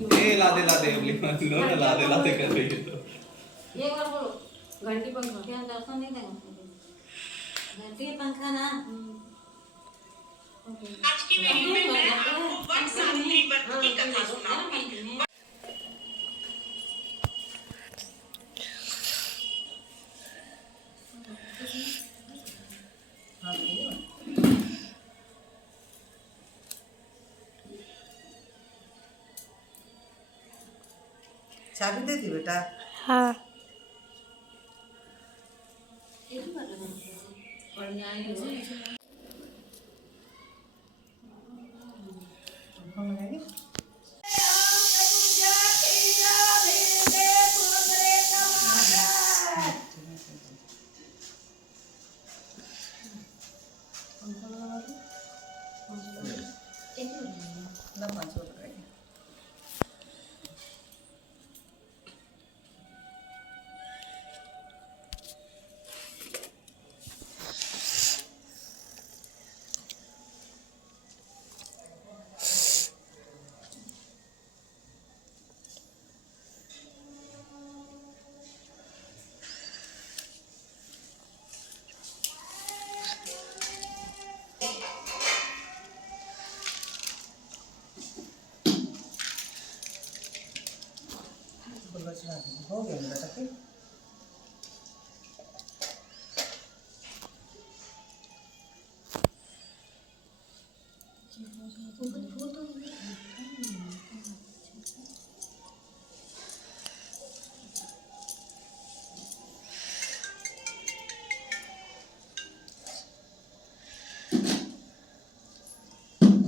ए ला दे अबली मत लो ना ला दे कर रही है तो एक बार बोलो घंटी पंखा क्या दर्शन नहीं देगा घंटी पंखा ना आज की मेरी में मैं आपको वन सावित्री व्रत की कथा सुनाऊंगी। चाबी दे दी बेटा। हाँ हो गया बेटा फिर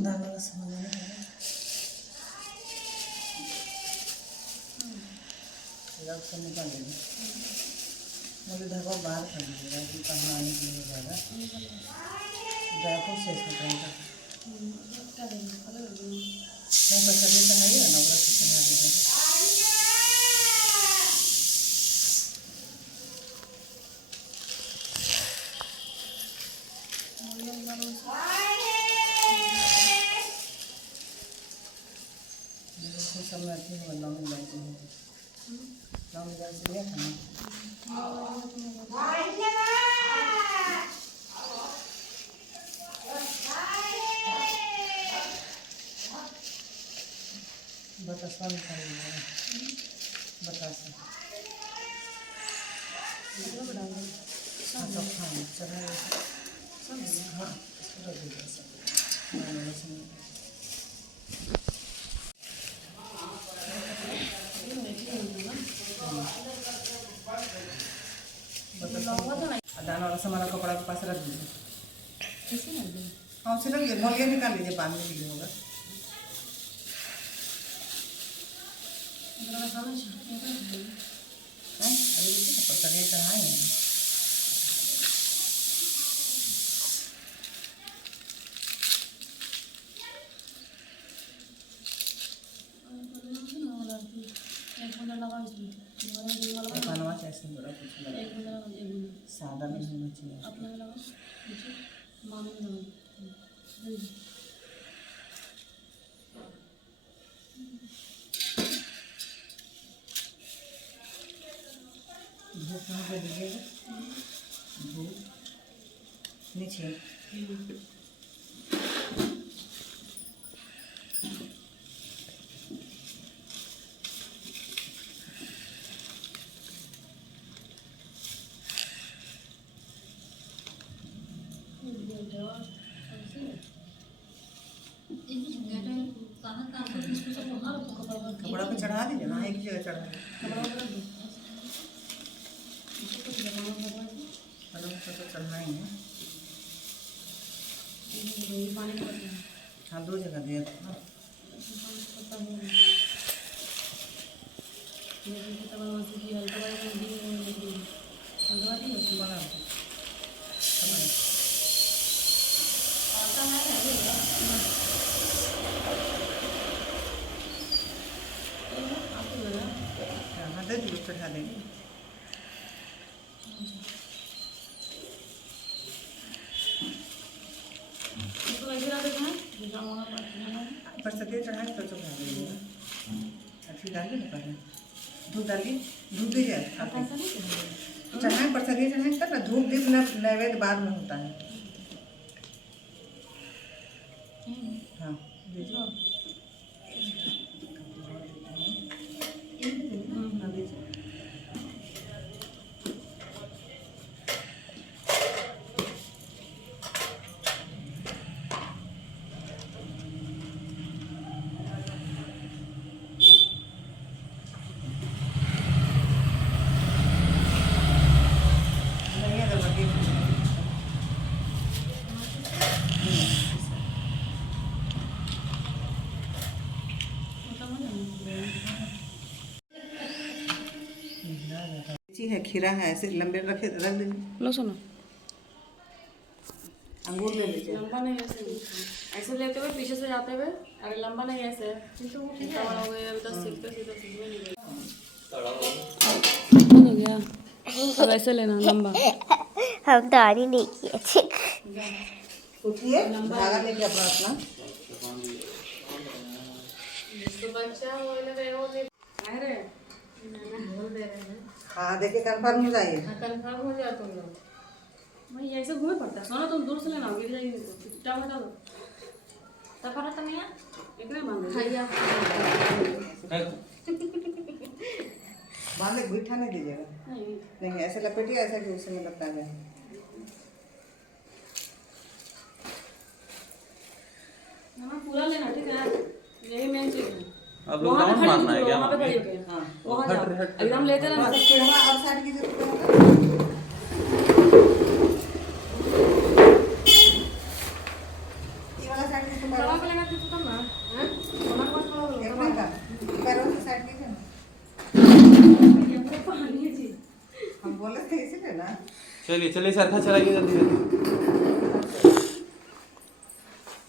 दाना समझ से निकाल लेंगे मुझे धर्म बाहर कर दीजिएगा कि कहाँ आने के लिए ज़्यादा ड्राई फ्रूट से इसमें करेंगे नहीं बचने तो है ही नवरा से चढ़ा दीजिए सब में अच्छी है नॉमिन बैठे हैं नॉमिन जैसे लिया खाना बतासा निकालिए बतासा सब खाना चला हाँ पूरा दीजिए सब दाना वाला सामान कपड़ा के पास रख दीजिए हाँ उसे रख दीजिए मोलिया निकाल लीजिए बांधने के लिए होगा अभी पकड़े चढ़ाए बनवा कैसे बड़ा कुछ लगा सादा नहीं होना चाहिए धूप कहाँ पे दीजिएगा धूप नीचे कपड़ा पे चढ़ा दीजिए ना एक जगह चढ़ा तो चढ़ाएंगे हाँ दो जगह दिया था चढ़ा देंगे पर सत्य चढ़ाए तो चढ़ा देंगे मिर्ची डालिए ना पहले, दूध डालिए, दूध दीजिए आप ऐसा नहीं करना। चढ़ाएँ पथरिए चढ़ाएँ तब ना, धूप दीप नैवेद्य बाद में होता है। हाँ दीजिए। हाँ, दीजिए। नहीं अगरबत्ती लीची है, खीरा है, ऐसे लंबे रखे रख दीजिए। लो सुनो, अंगूर ले लीजिए। लंबा नहीं ऐसे, ऐसे लेते हुए पीछे से जाते हुए, अरे लंबा नहीं ऐसे। कितना बड़ा हो गया अभी तक, सीखते सीखते सीखने नहीं गया। अब ऐसे लेना लंबा। हम दाढ़ी नहीं किए थे। उठिए, धागा लेके अपना अपना। तो बच्चा हो गया अरे बोल दे रहे हैं। हाँ देखिए कंफर्म हो जाइए। कंफर्म हो जाए तुम लोग। मैं ऐसे घूमे पड़ता है। सोना तुम दूर से लेना, गिर जाएगी। टिकटा बता दो तो करो तो नहीं है इतने मांग खाइए बांध बिठा नहीं दीजिएगा। नहीं नहीं ऐसे लपेटिए, ऐसा कि उसी में लपटा जाए। ना पूरा लेना, ठीक है? यही मेन चीज है। अब लोग राउंड मारना है क्या? वहाँ पे खड़ी होके। हाँ वहाँ हट जाओ। रे, हट। एकदम लेते रहना। बस पेड़वा और साइड कीजिए तो ये वाला साइड कीजिए तो कहाँ पे लेना थी तुम ना? हैं? वहाँ के पास खड़ा हो। एक मिनट का पैरों की साइड कीजिए ना। ये तो पानी है जी। हम बोले थे इसीलिए ना। चलिए चलिए सरखा चलाइए जल्दी जल्दी।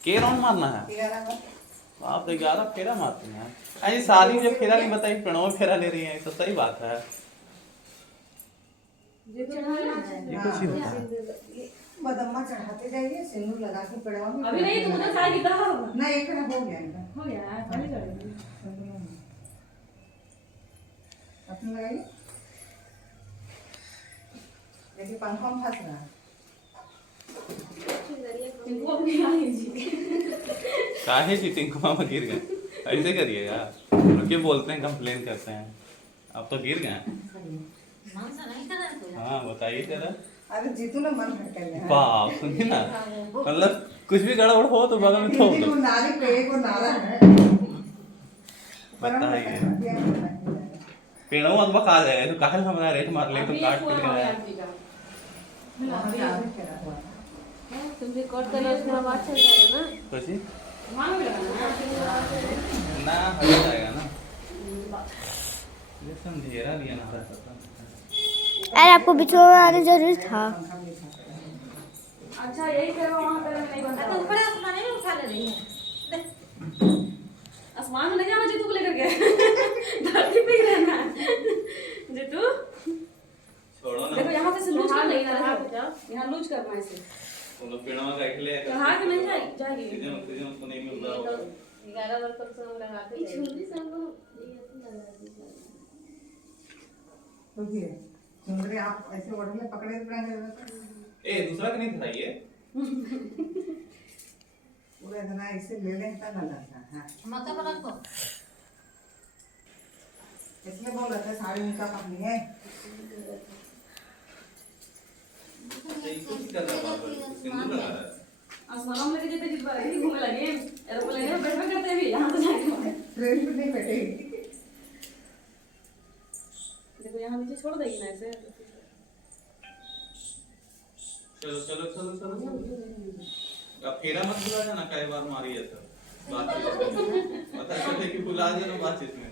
के राउंड मारना है? 11 बार। आप 11 फेरा मारते हैं। अरे सारी जो फेरा नहीं बताई, प्रणव फेरा ले रही है, तो सही बात है। ये कुछ ही होता है। बदम्मा चढ़ाते जाइए, सिंदूर लगा के पेड़वा में। अभी नहीं, तुम उधर साइड इधर आओ। नहीं एक ना हो गया इनका। हो गया है, पानी चढ़ेगी। अपने लगाइए। देखिए पंखा में फंस रहा है। इनको अपनी आई जी। काहे चीटिंग को मामा गिर गए? ऐसे करिएगा, रुकिए बोलते हैं, कंप्लेन करते हैं। अब तो गिर गए। मन से नहीं करना कोई हाँ बताइए जरा। अरे जीतू ने मन भटक गया। वाह सुनिए ना, मतलब कुछ भी गड़बड़ हो तो बगल में ठोक हिंदी दो। को नारी पे को नारा है। बताइए पेड़ों में बका जाएगा तो काहे हमारा रेट मार ले तो काट के गया। तुम रिकॉर्ड करिए, उसमें आवाज चल जाएगा ना। कैसी मांग लेना ना हट जाएगा ना, ये समझेरा लिया ना रहता था। अरे आपको बिछुआ में आने जरूरी था। अच्छा यही करो, वहाँ पे नहीं बनता। तो ऊपर आसमान में उठा ले रही है आसमान में नहीं जाना जीतू को लेकर के। धरती पे ही रहना है जीतू। छोड़ो ना, देखो यहाँ से लूज कर नहीं ना, यहाँ लूज करना है इसे। तुम लोग पेड़ों में काहे के लिए कहाँ के नहीं जाएगी। सीजन उसको नहीं मिल रहा होगा। 11 वर्ष तक से हम लगाते हैं छोटी सा वो रुकिए, सुंदरी आप ऐसे ओढ़ने पकड़े पकड़े। ए दूसरा का नहीं था ये। पूरा इतना ऐसे ले लें तब ना लगता है। हाँ माथा पर रखो इसलिए बोल रहे थे साड़ी उनका पकड़ी है। कुछ कर रहा है, सिंदूर लगा रहा है। आसमान में लेके जीतू पर ऐसे घूमने लगे, एरोप्लेन में बैठ करते भी यहाँ से जाके। ट्रेन पे नहीं बैठेगी। देखो यहाँ नीचे छोड़ देगी ना ऐसे। चलो चलो चलो चलो, अब फेरा मत बुला जाना, कई बार मारी है सर बातचीत मतलब ऐसे कि बुला जाना बातचीत में।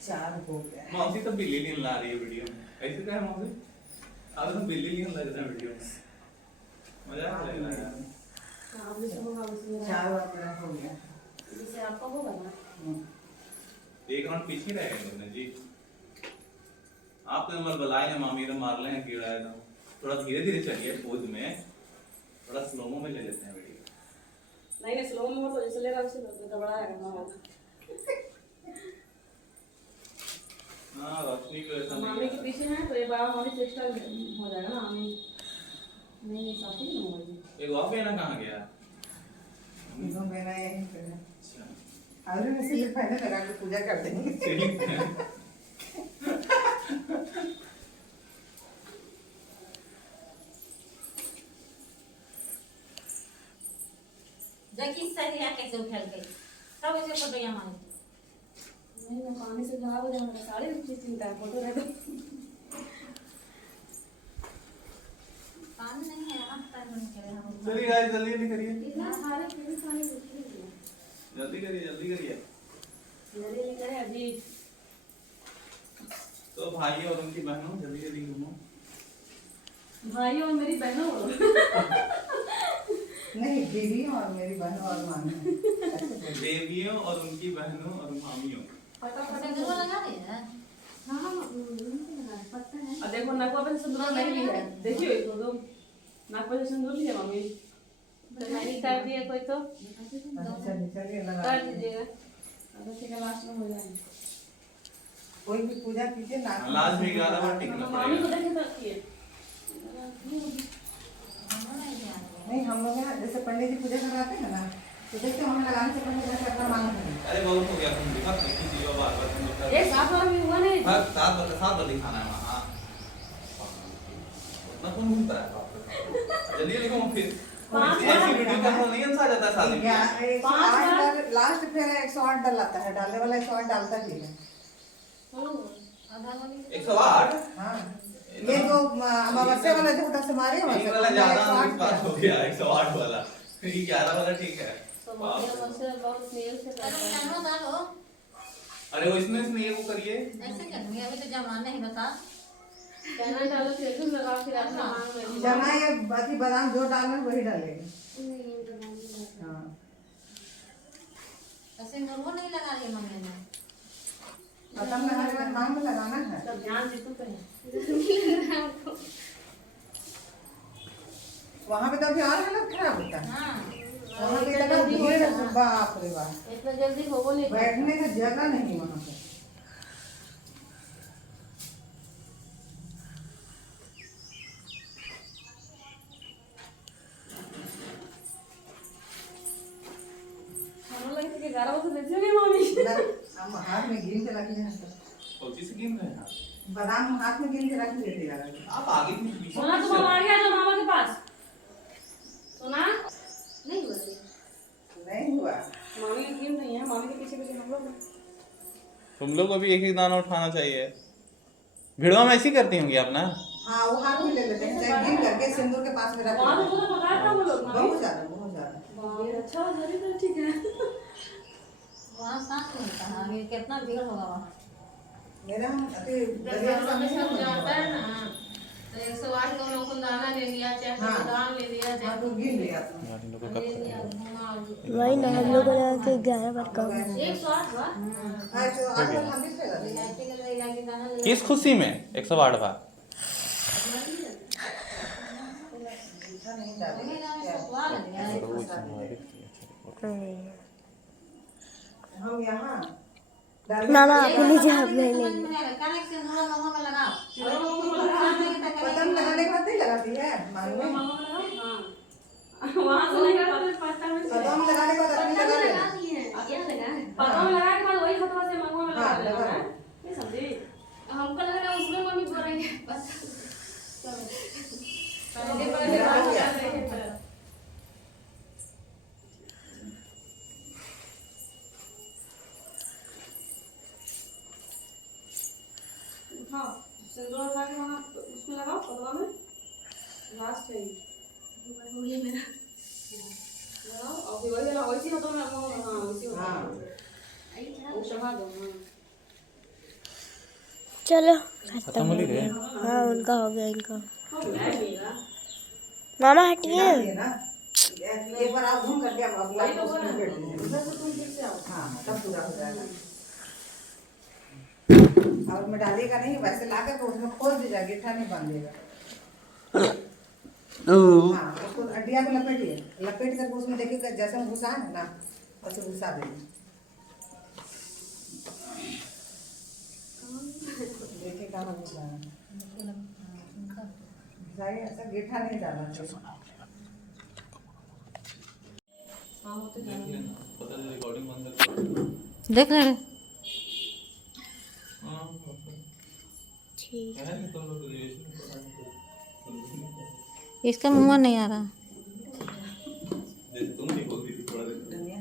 4 हो गया। मौसी तो बिल्ली नहीं ला रही है वीडियो में, ऐसे क्या है मौसी? अब तो बिल्ली नहीं लग रहा है वीडियो में, मजा आ रहा है यार। हाँ अभी सुनो, अभी सुनो। 4 बार मेरा हो गया। जैसे आपका होगा ना। एक राउंड पीछे रह गए ना जी। आप तो नंबर बुलाए हैं, मामी ने मार लें कीड़ा एकदम। थोड़ा धीरे धीरे चलिए, पोज में थोड़ा स्लोमो में ले लेते हैं वीडियो। नहीं नहीं, स्लो में तो जैसे लेगा वैसे घबराएगा ना होगा। रोशनी की वजह से मामी के पीछे है तो ये बाबा हमारी चेष्टा हो जाएगा ना। मामी नहीं साथी नहीं होगी। एक और बहना कहाँ गया? दो मेरा यही पे है। अच्छा अरे मैं सिर्फ पहले लगा के पूजा कर देंगे। ठीक है। देखी सही है कैसे उछल गई सब ऐसे फोटो यहाँ मारे नहीं मैं पानी से खराब हो जाएगा। सारी चीज चिंता है फोटो रहता। पानी नहीं है हम पैर में चले हम चलिए गाइस जल्दी जल्दी करिए, इतना सारे फिर पानी रुकी है। जल्दी करिए जल्दी करिए। जल्दी नहीं करे अभी। तो भाई और उनकी बहनों जल्दी जल्दी घूमो। भाई और मेरी बहनों नहीं दीदी और मेरी बहन और मामी ऐसे बोलो। देवियों और उनकी बहनों और मामियों। फटाफट गरबा लगा रही है हाँ पता है। और देखो नाक पे सिंदूर नहीं लिया है। देखियो इसको तो नाक पे सिंदूर लिया मम्मी। तो मैंने कर दिया कोई तो अच्छा चलिए लगा कर दीजिएगा। अब ठीक है लास्ट में हो जाएगा। कोई भी पूजा कीजिए ना लास्ट में 11 बार टिकना मामी को पड़ेगा। देखे तो किए। नहीं हम लोग यहाँ जैसे पंडित जी पूजा करवाते हैं ना तो देखते हमें लगाने से पहले जैसे अपना मांगते हैं। अरे बहुत हो गया तुम दिखा देखी चीजों बार बार तुम लोग कर एक साथ वाला भी हुआ नहीं। हाँ 7 बार दिखाना है वहाँ। उतना कौन घूमता है बाप रे। जल्दी लिखो फिर ऐसी वीडियो का तो नहीं आंसर जाता है शादी में। 5 बार लास्ट फिर 108 डलाता है डालने वाला 108 डालता ही है। आधा वाली 108 हाँ ये जो अमावस्या वाला जो उधर से मारे एक वाला ज्यादा अंधविश्वास हो गया 108 वाला। फिर ये 11 वाला ठीक है। तो मम्मी मुझसे बहुत स्नेह से अरे करते हैं। कैमरा डालो अरे वो इसमें ये वो करिए। ऐसे करूँगी अभी तो जमाना ही बता कहना डालो फिर तुम लगा फिर अपना मांग में जमा ये बाकी बादाम जो डालना है वही डालेंगे। हाँ ऐसे वो नहीं लगा रही मम्मी ने बादाम लगाने के बाद मांग में लगाना है। सब ध्यान जीतू पे है। वहाँ पे तो अभी और हालत खराब होता है। हाँ वहाँ पे लगा भीड़ बाप रे बाप इतना जल्दी हो वो नहीं पाता। बैठने का जगह नहीं वहाँ पे। हम लगे थे कि 11 बजे भेजे नहीं मम्मी। ना हम हाथ में गिन के रखे हैं कोची से गिन रहे हैं आप? बादाम हाथ में गिन के रख लिए थे यार। आप आगे क्यों पीछे? सोना तुम अब आ गया जो मामा के पास। सोना नहीं बोली नहीं हुआ मामी की टीम नहीं है। मामी के पीछे पीछे हम लोग हैं। तुम लोग को भी एक एक दाना उठाना चाहिए। भिड़वा में ऐसी करती होंगी आप ना? हाँ वो हाथ में ले लेते हैं चाहे गिन करके सिंदूर के पास में रख वहाँ तो लेते पूरा पकाया था वो लोग हैं। मामी। बहुत ज्यादा ये अच्छा जरी तो ठीक है। वहाँ सांस नहीं होता है अभी कितना भीड़ होगा वहाँ मेरा हम अति घरों में सब जाता है ना तो 108 को लोग को दाना ले लिया चाहे हाँ। बादाम ले लिया चाहे हाँ तो गिन लिया तो वही ना हम लोग के 11 बार कम 108 हुआ हाँ तो आज तक हम भी थे इलायची का इलायची दाना ले किस खुशी में 108 बार? मीठा नहीं डालेंगे दाना सुखवा लेंगे हम यहाँ मामा अपने लीजिए आप नहीं लेंगे। कनेक्शन थोड़ा लोगों में लगाओ बटन लगाने के बाद नहीं लगाती है मांग में वहाँ से लगा तो पता में बटन लगाने के बाद अपनी लगा लेना पता में लगा के बाद वही हाथों से मंगवा में हाँ, लगा लगा देना लो। है। ये समझी? हमको लग रहा है उसमें मम्मी बोल रही है बस पहले पहले बात कर रहे थे पर उठाओ सिंदूर उठा के वहाँ उसमें लगाओ पतवा में लास्ट है ये। लगाओ और फिर वही वाला वैसी हाथों में हाँ वैसी होता हाँ है। वो चढ़ा दो हाँ। चलो खत्म हो गए। हाँ उनका हो गया इनका। हो गया है मेरा। मामा हटिए। डालिए ना एक बार आप घूम करके आप अगला वही तो बोल उसमें रहे बैठ हैं। दीजिए। उधर से तुम फिर से आओ। हाँ तब पूरा हो जाएगा और उसमें डालिएगा नहीं वैसे ला कर उसमें खोल दीजिएगा गिट्ठा नहीं बांधिएगा हाँ उसको अड्डिया को लपेटिए लपेट करके उसमें देखिएगा जैसे हम घुसा है ना वैसे घुसा देंगे देखिए वाला घिसाई ऐसा गेठा नहीं डालना चाहिए। हाँ वो तो देख जाना। लेना, पता नहीं रिकॉर्डिंग बंद कर। देख रहे हाँ ठीक। है नहीं, तुम लोग रिलेशन में पता नहीं कुछ। इसका मुँह नहीं आ रहा, जैसे तुम भी बोल दी थी थोड़ा देर धनिया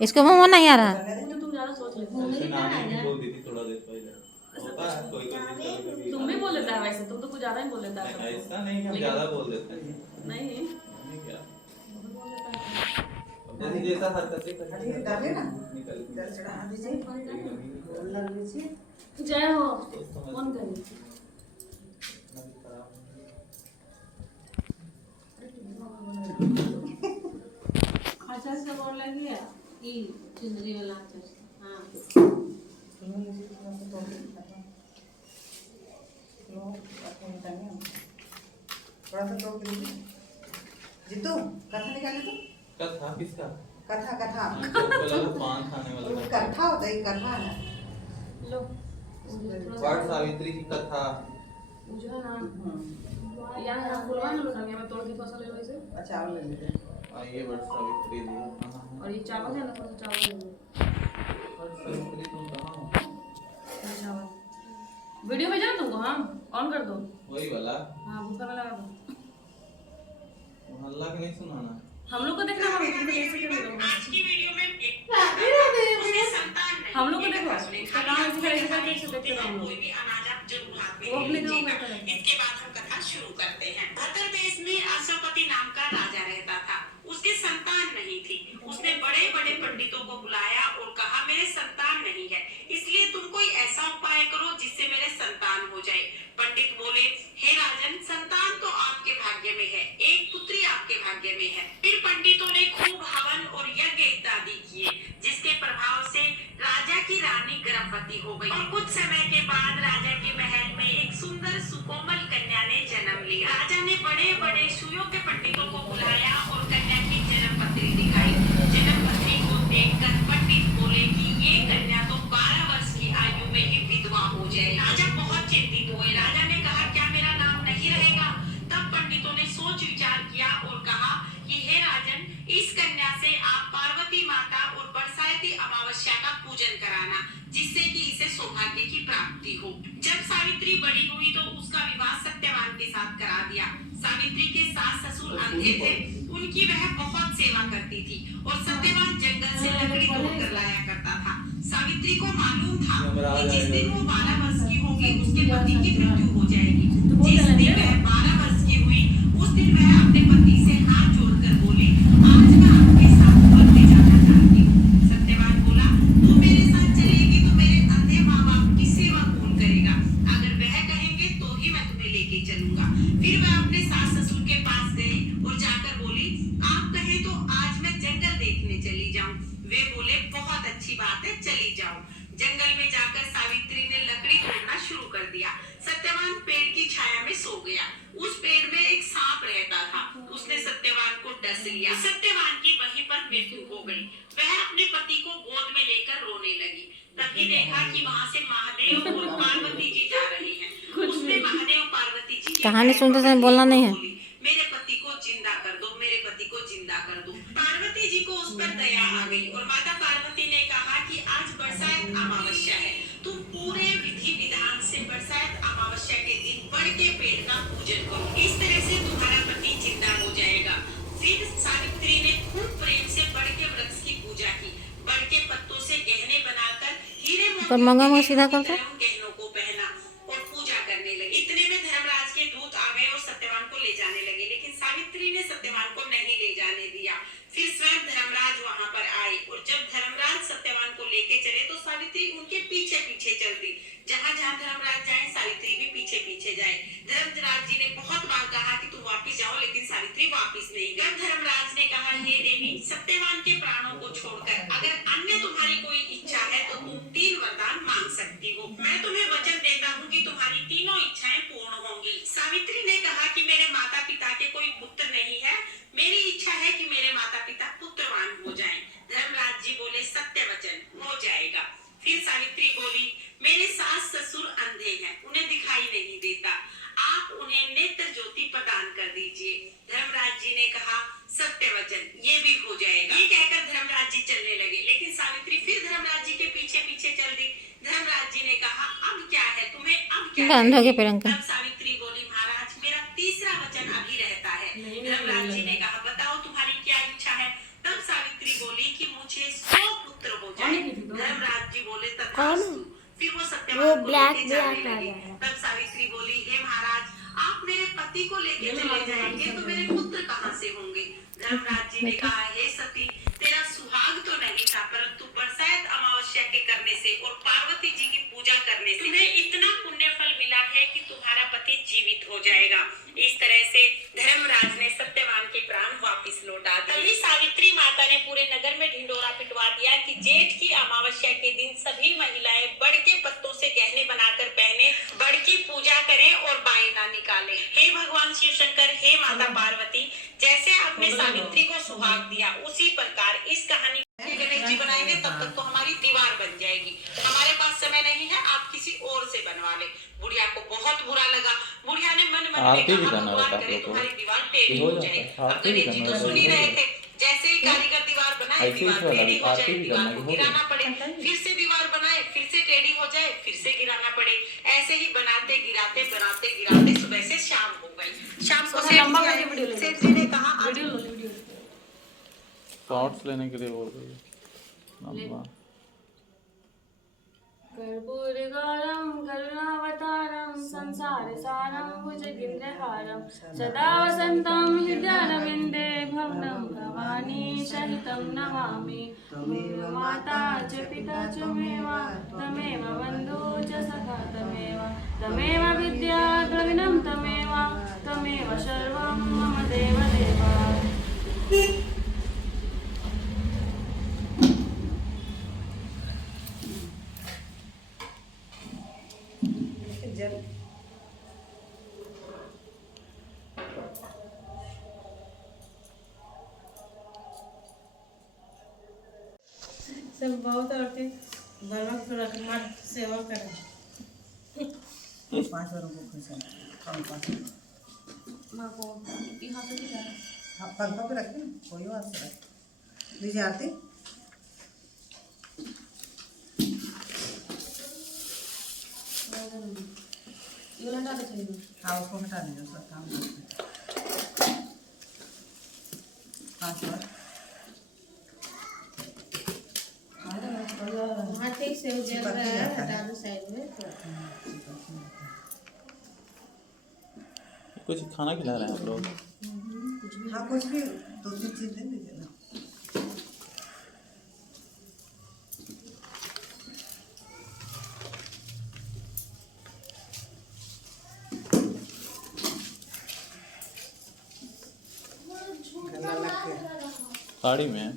इसका मुँह नहीं आ रहा। धनिया वो तो तुम ज्यादा सोच लेते पहले। जैसे नानी भी बोल दी थी थोड़ा देर पहले। होता है कोई कोई चीज कभी हो। तुम भी बोल लेता है वैसे, तुम तो कुछ ज्यादा ही बोल लेता है। ऐसा नहीं कि हम ज्यादा बोल देते हैं। नहीं नहीं क्या, वो तो बोल लेता है। अब जैसे जैसा हरकतें करते अभी हैं, डाले ना निकल के जल चढ़ा दीजिए गोल लग लीजिए। जय हो तो समझ फोन करिए। इतना भी खराब नहीं है। अच्छा से बोल लगी है ई चुंदरी वाला अच्छा। हाँ सुनो लीजिए थोड़ा सा तोड़ के खत्म। लो अपने धनिया थोड़ा सा तोड़ के लीजिए। जीतू कथा निकाले तो कथा किसका? कथा कथा चलो पान खाने वाला था। कथा होता है कथा है। लो वट सावित्री की कथा। मुझे ना यहाँ खुलवा ना लो धनिया में तोड़ के थोड़ा सा ले लो इसे। अच्छा और ले लीजिए। ये वट सावित्री जी कहाँ है? और ये चावल है ना, थोड़ा सा चावल ले लो। वट सावित्री तुम कहाँ हो? ये चावल वीडियो भेजा ना तुमको? हाँ ऑन कर दो। वही वाला हाँ बुफर में लगा दो। हल्ला के नहीं सुनाना। हम लोग को देखना, हम तुमको कैसे कर रहे आज की वीडियो में एक उसने संतान नहीं, हम लोग को एक देखो, कथा सुनी। उसका काम ऐसे खाली करके हाथ देखते रहो हम लोग। कोई भी अनाज आप जरूर हाथ में वो अपने ले काम लीजिएगा। करता रहता है। इसके बाद हम कथा शुरू करते हैं। भद्र देश में अश्वपति नाम का राजा रहता था। उसकी संतान नहीं थी। उसने बड़े बड़े पंडितों को बुलाया और कहा मेरे संतान नहीं है, इसलिए तुम कोई ऐसा उपाय करो जिससे मेरे संतान हो जाए। पंडित बोले हे राजन, संतान तो आपके भाग्य में है, एक पुत्री आपके भाग्य में है। फिर पंडितों ने खूब हवन और यज्ञ इत्यादि किए, जिसके प्रभाव से राजा की रानी गर्भवती हो गई। और कुछ समय के बाद राजा के महल में एक सुंदर सुकोमल कन्या ने जन्म लिया। राजा ने बड़े बड़े सुयोग्य पंडितों को बुलाया और कन्या की जन्म पत्री दिखाई। जन्म पत्री को देखकर पंडित बोले कि ये कन्या तो 12 वर्ष की आयु में ही विधवा हो जाए। राजा बहुत चिंतित हुए। राजा ने कहा क्या मेरा नाम नहीं रहेगा? तब पंडितों ने सोच विचार किया और कहा कि हे राजन, इस कन्या से आप पार्वती माता और बरसाती अमावस्या का पूजन कराना, जिससे कि इसे सौभाग्य की प्राप्ति हो। जब सावित्री बड़ी हुई तो उसका विवाह सत्यवान के साथ करा दिया। सावित्री के सास ससुर अंधे थे, उनकी वह बहुत सेवा करती थी और सत्यवान जंगल से लकड़ी तोड़कर लाया करता था। सावित्री को मालूम था कि जिस दिन वो 12 वर्ष की होगी उसके पति की मृत्यु हो जाएगी। जिस दिन वह 12 वर्ष की हुई उस दिन वह अपने पति से हाथ जोड़कर बोली आज मैं आपके साथ वन में जाना चाहती हूँ। सत्यवान बोला तू मेरे साथ चलेगी तो मेरे अंधे माँ बाप की सेवा कौन करेगा? अगर वह कहेंगे तो ही मैं तुम्हें लेके चलूंगा। फिर वह अपने सास ससुर के पास गई और जाकर बोली आप कहे तो आज मैं जंगल देखने चली जाऊं। वे बोले बहुत अच्छी बात है, चली जाओ। जंगल में जाकर सावित्री ने लकड़ी तोड़ना शुरू कर दिया। सत्यवान पेड़ की छाया में सो गया। उस पेड़ में एक सांप रहता था। उसने सत्यवान को डस लिया। सत्यवान की वहीं पर मृत्यु हो गई। वह अपने पति को गोद में लेकर रोने लगी। तभी देखा कि वहां से महादेव और पार्वती जी जा रहे हैं। उसने महादेव पार्वती जी के कहानी पैर सुनते समय पकड़ बोलना लिए नहीं और है। बोली, मेरे पति को जिंदा कर दो, मेरे पति को जिंदा कर दो। पार्वती जी को उस पर दया आ गई और माता पार्वती ने कहा कि आज बरसात अमावस्या है, तुम पूरे विधि विधान से बरसात अमावस्या के दिन बड़ के पेड़ का पूजन करो, इस तरह से तुम्हारा पति जिंदा हो जाएगा। फिर सावित्री ने खूब प्रेम से बड़ के वृक्ष की पूजा की। बड़ के पत्तों से गहने बनाकर हीरे पर मंगा मंगा सीधा मोती करता। उन गहनों को पहना और पूजा करने लगी। इतने में धर्मराज के दूत आ गए और सत्यवान को ले जाने लगे, लेकिन सावित्री ने सत्यवान को नहीं ले जाने दिया। फिर स्वयं धर्मराज वहां पर आए और जब धर्मराज सत्यवान को लेके चले तो सावित्री उनके पीछे पीछे चल दी। जहाँ जहाँ धर्मराज जाए सावित्री भी पीछे पीछे जाए। धर्मराज जी ने बहुत बार कहा कि तुम वापिस जाओ, लेकिन सावित्री वापिस नहीं गई। धर्मराज ने कहा हे देवी, सत्यवान के प्राणों को छोड़कर अगर अन्य तुम्हारी कोई इच्छा है तो तुम 3 वरदान मांग सकती हो। मैं तुम्हें वचन देता हूँ कि तुम्हारी तीनों इच्छाएं पूर्ण होंगी। सावित्री ने कहा कि मेरे माता पिता के कोई पुत्र नहीं है, मेरी इच्छा है कि मेरे माता पिता पुत्रवान हो जाएं। धर्मराज जी बोले सत्य वचन हो जाएगा। फिर सावित्री बोली मेरे सास ससुर अंधे हैं, उन्हें दिखाई नहीं देता, आप उन्हें नेत्र ज्योति प्रदान कर दीजिए। धर्मराज जी ने कहा, सत्य वचन, ये भी हो जाएगा। ये कहकर धर्मराज जी चलने लगे, लेकिन सावित्री फिर धर्मराज जी के पीछे पीछे चल दी। धर्मराज जी ने कहा, अब क्या है तुम्हें, अब क्या बंद हो गया चाहिए? फिर अंकल। तब सावित्री बोली, महाराज मेरा तीसरा वचन अभी रहता है। धर्मराज जी ने कहा, बताओ तुम्हारी क्या इच्छा है? तब सावित्री बोली कि मुझे 100 पुत्र हो जाए। धर्मराज जी बोले, तथास्तु। फिर वो सत्यवान को लेके जाने लगी। तब सावित्री बोली, हे महाराज, आप मेरे पति को लेके चले जाएंगे तो मेरे पुत्र कहाँ से होंगे? धर्मराज जी ने कहा, हे सती, तेरा सुहाग तो नहीं था, परंतु बरसात अमावस्या के करने से और पार्वती जी की पूजा करने से तुम्हें इतना पुण्य फल मिला है कि तुम्हारा पति जीवित हो जाएगा। इस तरह से धर्मराज ने सत्यवान के प्राण वापिस लौटा दिए। तभी सावित्री माता ने पूरे नगर में ढिंडोरा पिटवा दिया कि जेठ की अमावस्या के दिन सभी महिलाएं बड़ के पत्तों से गहने बनाकर पहने, बड़ की पूजा करें और बायना निकालें। हे भगवान शिव शंकर, हे माता पार्वती, जैसे आपने सावित्री को सुहाग दिया, उसी प्रकार इस कहानी गणेश जी बनाएंगे, तब तक तो हमारी दीवार बन जाएगी। हमारे पास समय नहीं है, आप किसी और से बनवा ले। बुढ़िया को बहुत बुरा लगा। बुढ़िया ने मन मन में कहा, भगवान करे तुम्हारी दीवार टेढ़ी हो जाए। अब गणेश जी तो सुन ही रहे थे। जैसे ही कारीगर दीवार बनाए, दीवार टेढ़ी हो जाए, दीवार को गिराना पड़े, फिर से दीवार बनाए, फिर से टेढ़ी हो जाए, फिर से गिराना पड़े। ऐसे ही बनाते गिराते बनाते गिराते सुबह से शाम हो गई। शाम को सेठ जी ने कहा, शॉर्ट्स लेने के लिए बोल रही है लंबा। कर्पूरगारं करुणावतारं संसार सारं भुजगेन्द्रहारं सदा वसन्तं हृदयारविन्दे भवनं भवानी सहितं नमामि। त्वमेव माता च पिता च मेव तमेव बन्धु च सखा तमेव विद्या द्रविणं तमेव सर्वं मम देवदेव। जल सब बहुत औरतें भगवान को रखमार सेवा करें। 5 बार को खुश है कम 5 माँ को यहाँ पे दिखा हाँ पंखा पे रखते ना, कोई बात नहीं। लीजिए आरती। ये लगा दे चाहिए। हाँ उसको हटा दीजिए, उसका काम करते 5 बार। वहाँ ठीक से वो जल रहा है, हटा दो साइड में। कुछ खाना खिला रहे हैं आप लोग? हाँ कुछ भी 2-3 चीज दे दीजिए ना। साड़ी में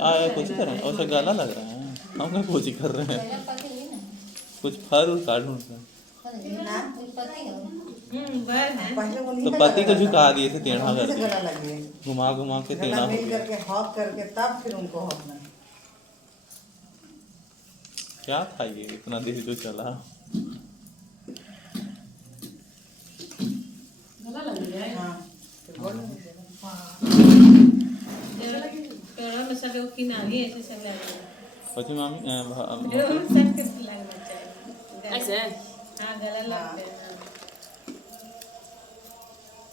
आया कुछ कर रहे हैं, उसे गला लग रहा है। हम लोग कुछ ही कर रहे हैं, कुछ फल काटूं का। पहले वो नहीं तो ना पति को लगा झुका था। दिए थे टेढ़ा गले से करके, गला लग गया। घुमा घुमा के टेढ़ा गला हो मिल गया। करके हॉक करके तब फिर उनको हॉकना है। क्या था ये इतना देर जो चला? गला लग गया है। हाँ फिर बोल पेड़ों में सब वो किनारी ऐसे सब लगेगा। पति मामी पेड़ों में सब के लगना चाहिए। ऐसे हाँ गला लगते हैं।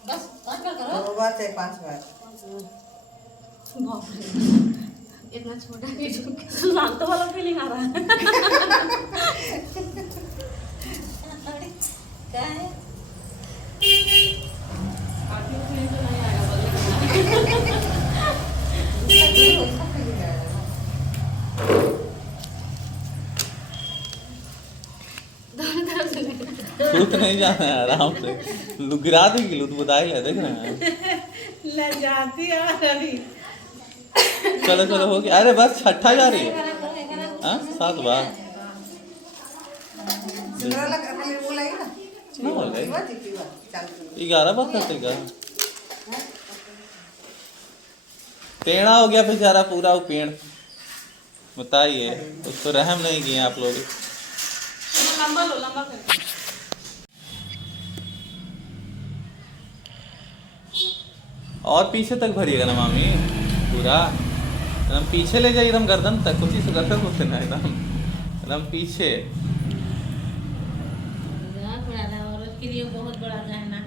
बस और क्या करो? 2 बार चाहे 5 बार। बाप रे, इतना छोटा भी शांत वाला फीलिंग आ रहा है। क्या है? आखिर फीलिंग तो नहीं आएगा बोलने दोनों तरफ से लग रहा है। सूत नहीं जाना है, आराम से गिरा देगी लूट बुदाई है, देख रहे हैं। ले जाती है अभी। चलो चलो हो गया। अरे बस छठा जा रही है। हाँ 7 बार सिंगड़ा लग खाली वो लगेगा ना। ना हो गई। बात ही की बात चालू करो। 11 बार करते का टेढ़ा हो गया बेचारा पूरा वो पेड़। बताइए, कुछ तो रहम नहीं किए आप लोग। लंबा लो, लंबा कर। और पीछे तक भरिएगा ना मामी, पूरा एकदम पीछे ले जाइए, एकदम गर्दन तक, कुछ ही गर्दन होते ना, एकदम पीछे। औरत के लिए बहुत बड़ा गहना।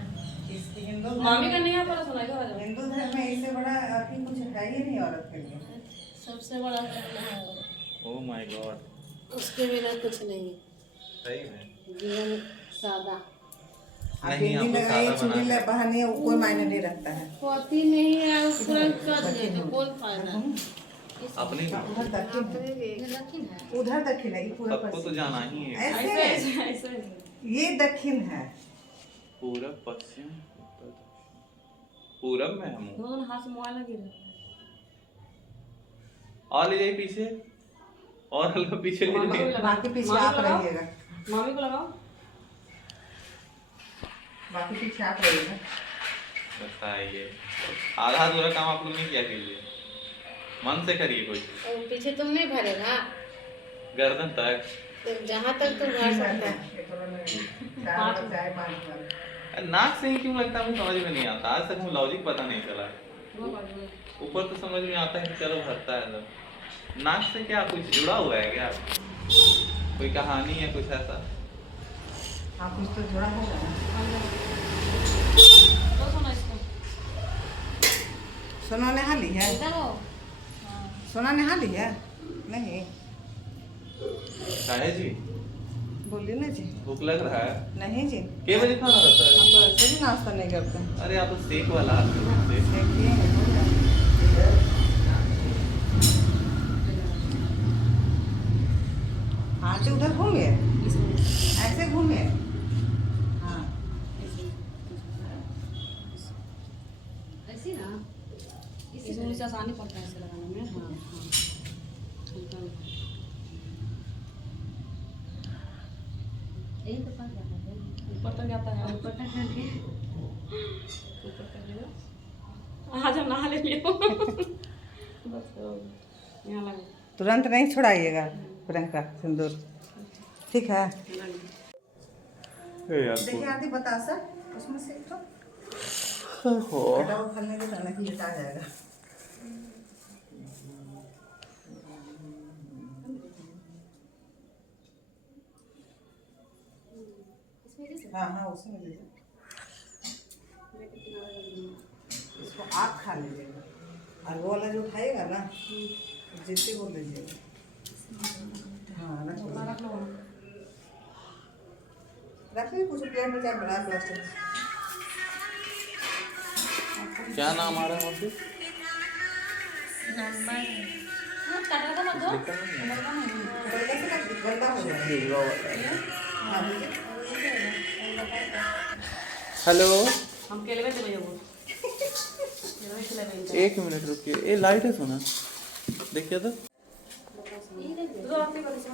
इसकी हिंदू मामी का नहीं आता सुना घर आ जाओ। हिंदू धर्म में इससे बड़ा अभी कुछ है ही नहीं औरत के लिए। सबसे बड़ा गहना है औरत। ओह माय गॉड, उसके बिना कुछ नहीं, सही में जीवन सादा। नहीं, बिंदी आपको लगाइए, सादा चूड़ी बना पहनिए, कोई मायने नहीं रखता है। पति नहीं है वो तुरंत कर दिए तो कौन फायदा। अपने उधर दक्षिण है, उधर दक्षिण है, ये पूरा सबको तो पश्चिम। जाना ही है। ऐसे ऐसे ऐसे ये दक्षिण है। पूरब, पश्चिम, उत्तर, दक्षिण। पूरब में हम हूँ। दोनों हाथ से मोबाइल लगे रहे। और ले जाइए पीछे, और हल्का पीछे ले मामा को जाइए। लगाओ। बाकी पीछे मामी आप को लगाओ। रहिएगा, मामी को लगाओ। बाकी पीछे आप रहिएगा। बताइए, आधा अधूरा काम आप लोग नहीं किया कीजिए, मन से करिए कोई, और पीछे तुम नहीं भरेगा, गर्दन तक। तो जहाँ तक तुम भर सकता है। चार बार चाहे 5 बार। नाक से ही क्यों लगता है, मुझे समझ में नहीं आता, आज तक मुझे लॉजिक पता नहीं चला। वो बाजू में। ऊपर तो समझ में आता है कि चलो भरता है तो, नाक से क्या कुछ जुड़ा हुआ है क्या, कोई कहानी है कुछ ऐसा? हाँ, कुछ तो जुड़ा होगा ना। तो सुनो इसको। सोना नहा ली है? इधर हो। सोना नहा ली है? नहीं, काहे जी, बोलिए ना जी। भूख लग रहा है? नहीं जी, के बजे खाना रहता है? हम तो ऐसे भी नाश्ता नहीं करते हैं। अरे आप तो सेक वाला आदमी हैं। देखिए, हाथ से उधर घूमिए, ऐसे घूमिए। हाँ, ऐसी ना, इसमें से आसानी पड़ता है ऐसे लगाने में। हाँ हाँ। हल्का हल्का। यही तो पास जाता है। ऊपर तक जाता है। ऊपर तक करके ऊपर कर देगा। आज हम नहा ले लियो। बस यहाँ लगा। तुरंत नहीं छोड़ाइएगा प्रियंका सिंदूर, ठीक है? देखिए आदि बतासा, उसमें से एक तो बेटा वो फलने के दाने की मिटा जाएगा। हाँ हाँ, उसी में लीजिए, इसको आप खा लीजिएगा, और वो वाला जो उठाइएगा ना, जितने को लीजिएगा। हाँ, रख लो, रख लीजिए, कुछ प्लेट में चाहे बड़ा प्लास्टिक। क्या नाम आ रहा है आपके? कटर का मत दो। गंदा हो जाएगा। हाँ, हेलो, हम केलवे चले जाओ। केलवे चले जाओ। एक मिनट रुकिए, ये लाइट है सोना, देखिए तो। तो आपके घर से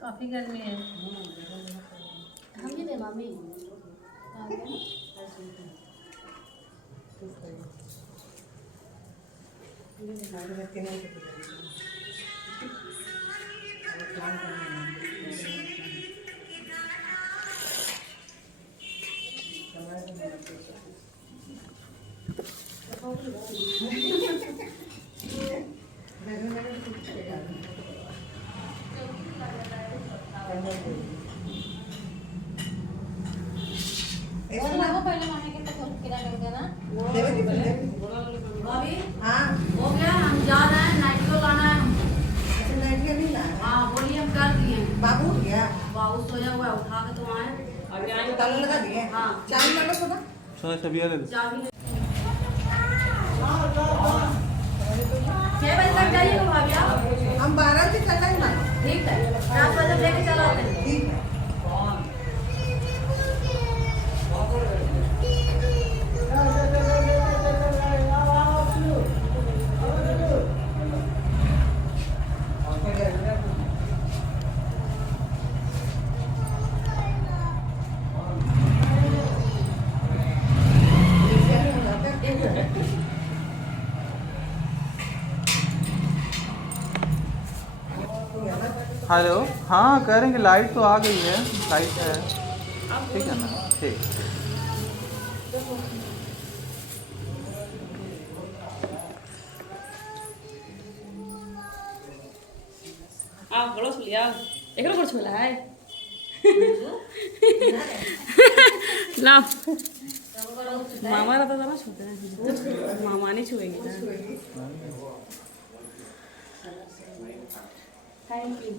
काफी गर्मी है। हम भी दे मामी। पहले मामी के पास किरा कर देना। भाभी हाँ, हो गया, हम जा रहे हैं, नाइट को लाना है हमको। अच्छा नाइट नहीं ला, हाँ बोलिए, हम कर दिए हैं। बाबू उठ गया, बाबू सोया हुआ है, उठा के तो आए। आगे आएंगे ताला लगा दिए। हाँ। चाबी मारो सोना। सोना चाबी आ दे। चाबी 6 बजे तक जाइएगा भाभी आप। हम 12 से चल रहे हैं। ठीक है, 7 बजे लेके चला आते हैं। ठीक है। हेलो, हाँ कह रहे हैं कि लाइट तो आ गई है, लाइट है, ठीक है ना, ठीक। आओ बड़ो लिया एक बड़ छोला है लाओ मामा तो जरा छोटे हैं, मामा नहीं छुएंगे ना। Thank you.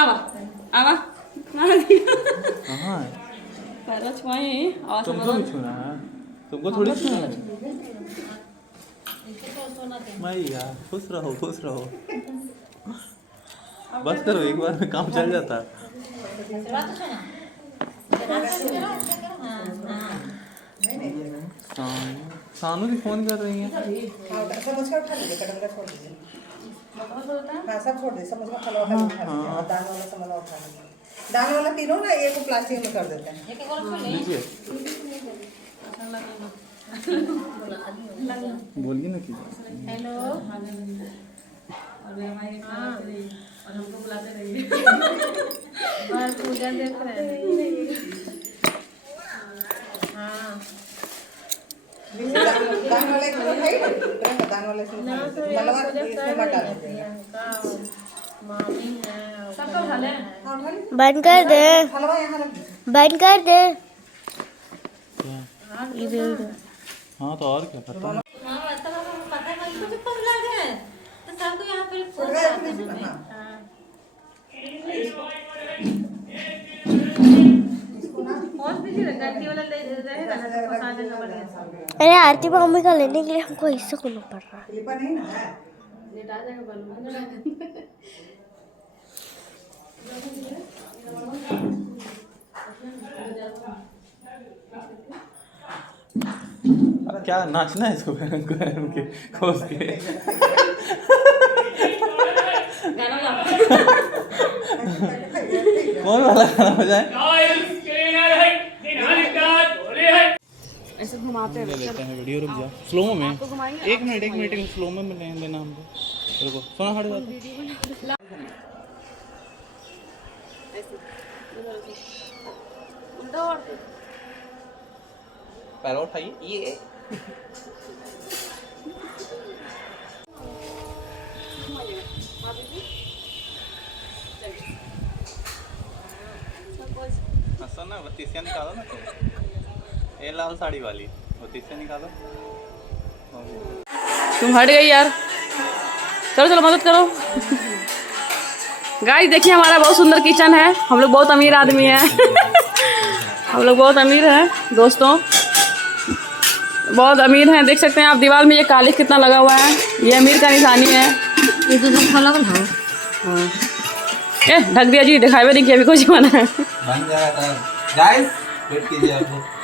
आवा आवा हाँ पैरा छुआए और तुमको भी छूना है, तुमको थोड़ी छूना है। मैया खुश रहो खुश रहो, बस करो एक बार में काम चल जाता। सानू भी फोन कर रही है। समझ का उठा लीजिए, कटम का छोड़ दीजिए। हाँ सब छोड़ दीजिए, समझ का फल वाला उठा लीजिए और दाल वाला समझ उठा लीजिए। दाल वाला तीनों ना एक को प्लास्टिक में कर देते हैं। लीजिए बोलिए ना कि हेलो और हमको बुलाते रहिए। और पूजा देख रहे हैं। हाँ दाल वाला एक तो खाई ना, दाल वाला इसमें ना तो मलवा पूजा इसमें कर मत रहे डाल हैं दीजिए। प्रियंका मामी है सबको खा ले। हाँ उठा लीजिए, बंद कर दे, हलवा यहाँ रख दीजिए। बंद कर दे। हाँ तो और क्या पता। हाँ तब आपको पता है मुझको जो कब लग है तो सबको यहाँ पे छोड़ फोन गया करते इसमें हैं। हाँ पहुंच दीजिए ना, गंदी वाला ले रहेगा ना तो पसा देना बढ़िया। अरे आरती मम्मी का लेने के लिए हमको इससे करना पड़ रहा है। क्लिपर नहीं ना है। लेट आ जाएगा बलून। क्या नाचना है इसको के खोस के। गाना बजा। कौन वाला गाना बजाए? ऐसे घुमाते ले लेते हैं वीडियो, रुक जा स्लो में, एक मिनट स्लो में लेने देना हमको। रुको सोना हट जाता। पैर उठाइए ये हंसो ना, बत्तीसियाँ निकालो ना तुम। ये लाल साड़ी वाली बत्तीसियाँ निकालो। तुम हट गई यार, चलो चलो मदद करो। गाइस देखिए हमारा बहुत सुंदर किचन है, हम लोग बहुत अमीर आदमी हैं। हम लोग बहुत अमीर हैं दोस्तों, बहुत अमीर हैं। देख सकते हैं आप दीवार में ये कालिख कितना लगा हुआ है, ये अमीर का निशानी है। ये तो सब फल लगा ना। हाँ ढक दिया जी, दिखावे नहीं किया अभी कुछ बना है। बन जाएगा। गाइस वेट कीजिए आप लोग।